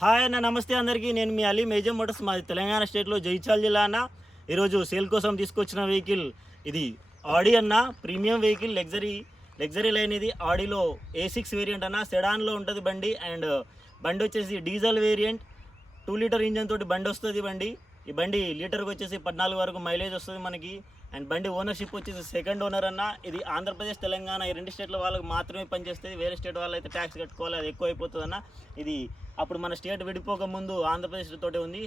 Hi అన్న, నమస్తే అందరికీ. నేను మీ అలీ, మేజర్ మోటార్స్, మాది తెలంగాణ స్టేట్లో జైచాల్ జిల్లా అన్న. ఈరోజు సేల్ కోసం తీసుకొచ్చిన వెహికల్ ఇది ఆడి అన్న. ప్రీమియం వెహికల్, లగ్జరీ లైన్ ఇది. ఆడిలో A6 వేరియంట్ అన్న, సెడాన్లో ఉంటుంది బండి. అండ్ బండి వచ్చేసి డీజిల్ వేరియంట్, 2 లీటర్ ఇంజన్ తోటి బండి వస్తుంది. ఈ బండి లీటర్కి వచ్చేసి 14 వరకు మైలేజ్ వస్తుంది మనకి. అండ్ బండి ఓనర్షిప్ వచ్చేసి సెకండ్ ఓనర్ అన్న. ఇది ఆంధ్రప్రదేశ్, తెలంగాణ ఈ 2 స్టేట్ల వాళ్ళకి మాత్రమే పనిచేస్తుంది. వేరే స్టేట్ వాళ్ళు అయితే ట్యాక్స్ కట్టుకోవాలి, అది ఎక్కువ అయిపోతుంది అన్న. ఇది అప్పుడు మన స్టేట్ విడిపోక ముందు ఆంధ్రప్రదేశ్ తోటి ఉంది.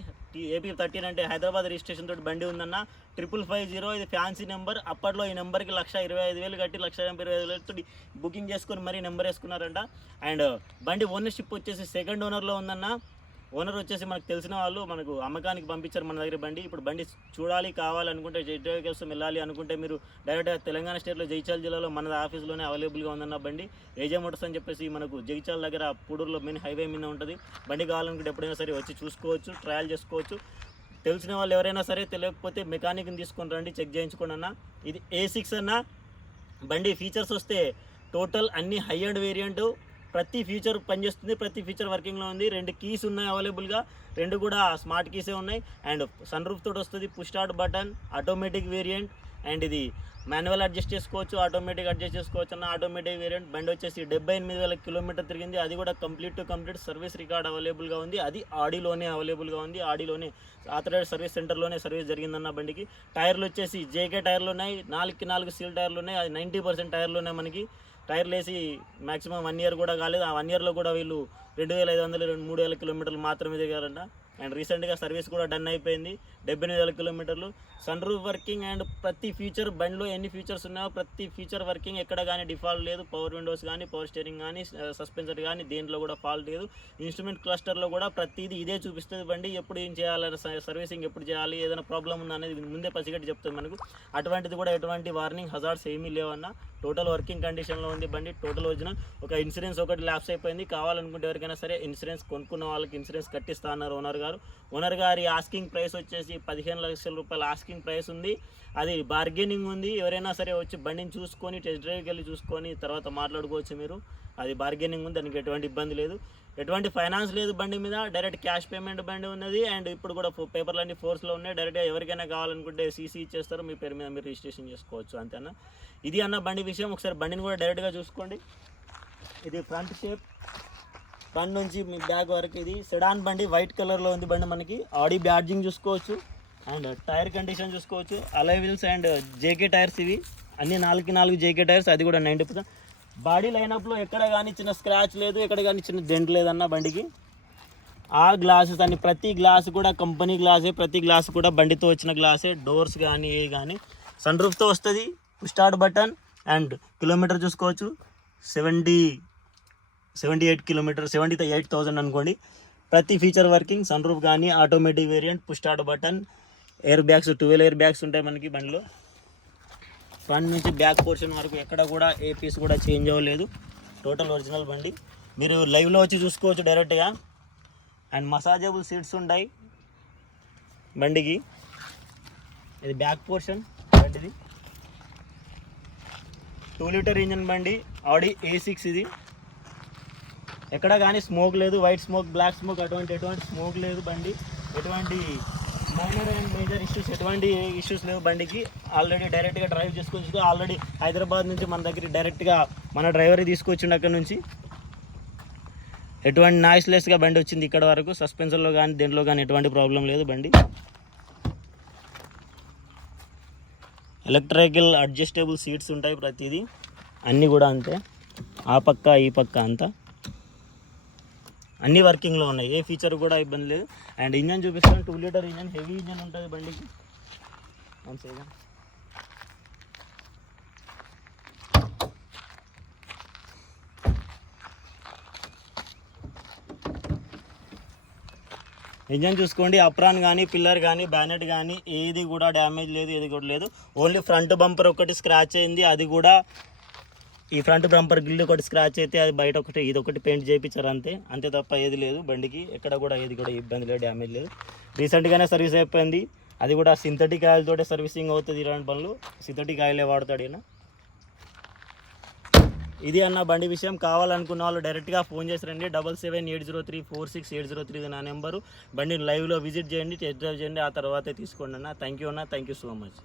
AP 13 అంటే హైదరాబాద్ రిజిస్ట్రేషన్ తోటి బండి ఉందన్న. 5550 ఇది ఫ్యాన్సీ నెంబర్. అప్పట్లో ఈ నెంబర్కి 1,25,000 కట్టి 1,85,000 తోటి బుకింగ్ చేసుకొని మరీ నెంబర్ వేసుకున్నారంట. అండ్ బండి ఓనర్షిప్ వచ్చేసి సెకండ్ ఓనర్లో ఉందన్న. ఓనర్ వచ్చేసి మనకు తెలిసిన వాళ్ళు మనకు అమ్మకానికి పంపించారు మన దగ్గర బండి. ఇప్పుడు బండి చూడాలి, కావాలనుకుంటే జైచాల్ కోసం వెళ్ళాలి అనుకుంటే మీరు డైరెక్ట్గా తెలంగాణ స్టేట్లో జైచాల్ జిల్లాలో మన ఆఫీస్లోనే అవైలబుల్గా ఉందన్న బండి. ఏజే మోటార్స్ అని చెప్పేసి మనకు జైచాల్ దగ్గర పూడూరులో మెయిన్ హైవే మీద ఉంటుంది. బండి కావాలనుకుంటే ఎప్పుడైనా సరే వచ్చి చూసుకోవచ్చు, ట్రయల్ చేసుకోవచ్చు. తెలిసిన వాళ్ళు ఎవరైనా సరే, తెలియకపోతే మెకానిక్ని తీసుకొని రండి, చెక్ చేయించుకోండి అన్న. ఇది A6 అన్న. బండి ఫీచర్స్ వస్తే టోటల్ అన్ని హై అండ్ వేరియంట్, ప్రతి ఫీచర్ పనిచేస్తుంది, ప్రతి ఫీచర్ వర్కింగ్లో ఉంది. 2 కీస్ ఉన్నాయి అవైలబుల్గా, 2 కూడా స్మార్ట్ కీసే ఉన్నాయి. అండ్ సన్ రూఫ్ తోటి వస్తుంది, push start button, automatic variant. And ఇది మాన్యువల్ అడ్జస్ట్ చేసుకోవచ్చు, ఆటోమేటిక్ అడ్జస్ట్ చేసుకోవచ్చు అన్న. Automatic variant. బండి వచ్చేసి 78,000 కిలోమీటర్ తిరిగింది. అది కూడా కంప్లీట్ సర్వీస్ రికార్డ్ అవైలబుల్గా ఉంది. అది ఆడిలోనే అవైలబుల్గా ఉంది. ఆడిలోనే ఆథరైజ్డ్ సర్వీస్ సెంటర్లోనే సర్వీస్ జరిగిందన్న బండికి. టైర్లు వచ్చేసి JK టైర్లు ఉన్నాయి, 4కి 4 సీల్ టైర్లు ఉన్నాయి. అది 90% టైర్లు ఉన్నాయి మనకి. టైర్లు వేసి మ్యాక్సిమం 1 ఇయర్ కూడా కాలేదు. ఆ 1 ఇయర్లో కూడా వీళ్ళు 2,500 3,000 కిలోమీటర్లు మాత్రమే దిగారంట. అండ్ రీసెంట్గా సర్వీస్ కూడా డన్ అయిపోయింది, 78,000 కిలోమీటర్లు. Sun roof working. అండ్ ప్రతి ఫీచర్ బండిలో ఎన్ని ఫీచర్స్ ఉన్నాయో ప్రతి ఫీచర్ వర్కింగ్, ఎక్కడ కానీ డిఫాల్ట్ లేదు. పవర్ విండోస్ కానీ, పవర్ స్టీరింగ్ కానీ, సస్పెన్సర్ కానీ దేంట్లో కూడా ఫాల్ట్ లేదు. ఇన్స్ట్రుమెంట్ క్లస్టర్లో కూడా ప్రతిదీ ఇదే చూపిస్తుంది బండి. ఎప్పుడు ఏం చేయాలి, సర్వీసింగ్ ఎప్పుడు చేయాలి, ఏదైనా ప్రాబ్లం ఉందా అనేది ముందే పసిగట్టి చెప్తుంది మనకు. అటువంటిది కూడా ఎటువంటి వార్నింగ్ హజార్డ్స్ ఏమీ లేవన్న. టోటల్ వర్కింగ్ కండిషన్లో ఉంది బండి, టోటల్ ఒరిజినల్. ఒక ఇన్సూరెన్స్ ఒకటి ల్యాప్స్ అయిపోయింది. కావాలనుకుంటే ఎవరికైనా సరే ఇన్సూరెన్స్ కొనుక్కున్న వాళ్ళకి ఇన్సూరెన్స్ కట్టిస్తా అన్నారు ఓనర్ గారి ఆస్కింగ్ ప్రైస్ వచ్చేసి 15 లక్షల రూపాయలు ఆస్కింగ్ ప్రైస్ ఉంది. అది బార్గెనింగ్ ఉంది. ఎవరైనా సరే వచ్చి బండిని చూసుకొని, టెస్ట్ డ్రైవ్కి వెళ్ళి చూసుకొని తర్వాత మాట్లాడుకోవచ్చు మీరు. అది బార్గెనింగ్ ఉంది, దానికి ఎటువంటి ఇబ్బంది లేదు. ఎటువంటి ఫైనాన్స్ లేదు బండి మీద, డైరెక్ట్ క్యాష్ పేమెంట్ బండి ఉన్నది. అండ్ ఇప్పుడు కూడా పేపర్లు అన్ని ఫోర్స్లో ఉన్నాయి. డైరెక్ట్గా ఎవరికైనా కావాలనుకుంటే CC ఇచ్చేస్తారు, మీ పేరు మీద మీరు రిజిస్ట్రేషన్ చేసుకోవచ్చు, అంతేనా. ఇది అన్న బండి విషయం. ఒకసారి బండిని కూడా డైరెక్ట్గా చూసుకోండి. ఇది ఫ్రంట్ షేప్, ఫ్రంట్ నుంచి మీ బ్యాక్ వరకు. ఇది సెడాన్ బండి, వైట్ కలర్లో ఉంది బండి మనకి. ఆడి బ్యాడ్జింగ్ చూసుకోవచ్చు. అండ్ టైర్ కండిషన్ చూసుకోవచ్చు. అలై వీల్స్ అండ్ JK టైర్స్ ఇవి అన్ని 4కి 4 JK టైర్స్, అది కూడా 90%. బాడీ లైనప్లో ఎక్కడ కానీ చిన్న స్క్రాచ్ లేదు, ఎక్కడ కానీ చిన్న డెంట్ లేదన్న బండికి. ఆ గ్లాసెస్ అన్ని, ప్రతి గ్లాస్ కూడా కంపెనీ గ్లాసే, ప్రతి గ్లాస్ కూడా బండితో వచ్చిన గ్లాసే. డోర్స్ కానీ ఏ కానీ సన్ రూఫ్తో వస్తుంది. Start button. అండ్ కిలోమీటర్ చూసుకోవచ్చు, 78 కిలోమీటర్, 78,000 అనుకోండి. ప్రతి ఫీచర్ వర్కింగ్. సన్ రూఫ్ కానీ, automatic variant, push start button, air bags 12 air bags ఉంటాయి మనకి బండిలో. ఫ్రంట్ నుంచి బ్యాక్ పోర్షన్ వరకు ఎక్కడ కూడా ఏ పీస్ కూడా చేంజ్ అవ్వలేదు. టోటల్ ఒరిజినల్ బండి. మీరు లైవ్లో వచ్చి చూసుకోవచ్చు డైరెక్ట్గా. అండ్ మసాజబుల్ సీట్స్ ఉంటాయి బండికి. ఇది బ్యాక్ పోర్షన్ బండిది. 2 లీటర్ ఇంజన్ బండి, ఆడి A6 ఇది. ఎక్కడ కానీ స్మోక్ లేదు, వైట్ స్మోక్, బ్లాక్ స్మోక్, ఎటువంటి స్మోక్ లేదు బండి. ఎటువంటి మైనర్ అండ్ మేజర్ ఇష్యూస్, ఎటువంటి ఇష్యూస్ లేవు బండికి. ఆల్రెడీ డైరెక్ట్గా డ్రైవ్ చేసుకోవచ్చు. ఆల్రెడీ హైదరాబాద్ నుంచి మన దగ్గర డైరెక్ట్గా మన డ్రైవర్ తీసుకొచ్చిండు అక్కడ నుంచి. ఎటువంటి నాయిస్లెస్గా బండి వచ్చింది ఇక్కడ వరకు. సస్పెన్షన్లో కానీ దేంట్లో కానీ ఎటువంటి ప్రాబ్లం లేదు బండి. ఎలక్ట్రికల్ అడ్జస్టబుల్ సీట్స్ ఉంటాయి ప్రతిదీ, అన్నీ కూడా అంతే. ఆ పక్క ఈ పక్క అంతా అన్నీ వర్కింగ్లో ఉన్నాయి, ఏ ఫీచర్ కూడా ఇబ్బంది లేదు. అండ్ ఇంజన్ చూపిస్తాను. 2 లీటర్ ఇంజన్, హెవీ ఇంజన్ ఉంటుంది బండికి. ఇంజన్ చూసుకోండి. అప్రాన్ కానీ, పిల్లర్ కానీ, బ్యానెట్ కానీ ఏది కూడా డ్యామేజ్ లేదు, ఏది కూడా లేదు. ఓన్లీ ఫ్రంట్ బంపర్ ఒకటి స్క్రాచ్ అయింది. అది కూడా ఈ ఫ్రంట్ బంపర్ గిల్డ్ ఒకటి స్క్రాచ్ అయితే అది బయట ఒకటి, ఇది ఒకటి పెయింట్ చేయించారు అంతే తప్ప ఏది లేదు బండికి. ఎక్కడ కూడా ఏది కూడా ఇబ్బంది లేదు, డ్యామేజ్ లేదు. రీసెంట్గానే సర్వీస్ అయిపోయింది. అది కూడా సింథటిక్ ఆయిల్తోటే సర్వీసింగ్ అవుతుంది. ఇలాంటి పనులు సింథటిక్ ఆయిలే వాడతాడు ఈయన. ఇది అన్న బండి విషయం. కావాలనుకున్న వాళ్ళు డైరెక్ట్గా ఫోన్ చేసి రండి. 7780346803 నా నెంబరు. బండిని లైవ్లో విజిట్ చేయండి, టెస్ట్ డ్రైవ్ చేయండి, ఆ తర్వాతే తీసుకోండి అన్న. థ్యాంక్ యూ అన్న, థ్యాంక్ యూ సో మచ్.